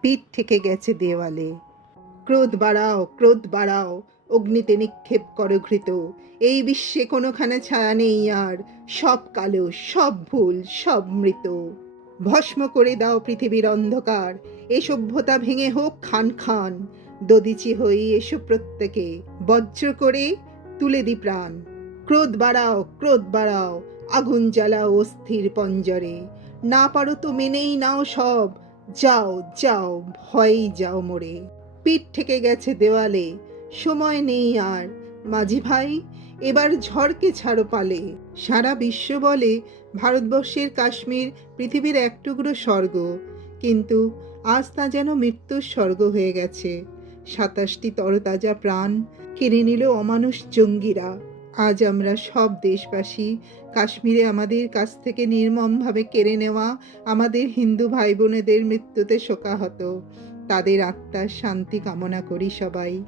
পিঠ থেকে গেছে দেওয়ালে। ক্রোধ বাড়াও ক্রোধ বাড়াও, অগ্নিতে নিক্ষেপ করো ঘৃত। এই বিশ্বে কোনোখানে ছায়া নেই আর, সব কালো, সব ভুল, সব মৃত। ভস্ম করে দাও পৃথিবীর অন্ধকার, এ সভ্যতা ভেঙে হোক খান খান। দদিচি হই এসো প্রত্যেকে, বজ্র করে তুলে দি প্রাণ। ক্রোধ বাড়াও ক্রোধ বাড়াও, আগুন জ্বালাও অস্থির পঞ্জরে। না পারো তো মেনেই নাও সব যাও যাও ভয়েই যাও মোরে। পিঠ থেকে গেছে দেওয়ালে, সময় নেই আর। মাঝি ভাই, এবার ঝড়কে ছাড়ো পালে। সারা বিশ্ব বলে ভারতবর্ষের কাশ্মীর পৃথিবীর এক টুকরো স্বর্গ। কিন্তু আজ তা যেন মৃত্যুর স্বর্গ হয়ে গেছে। সাতাশটি তরতাজা প্রাণ কেড়ে নিল অমানুষ জঙ্গিরা। আজ আমরা সব দেশবাসী কাশ্মীরে আমাদের কাছ থেকে নির্মমভাবে কেড়ে নেওয়া আমাদের হিন্দু ভাই বোনেদের মৃত্যুতে শোকাহত। তাদের আত্মার শান্তি কামনা করি সবাই।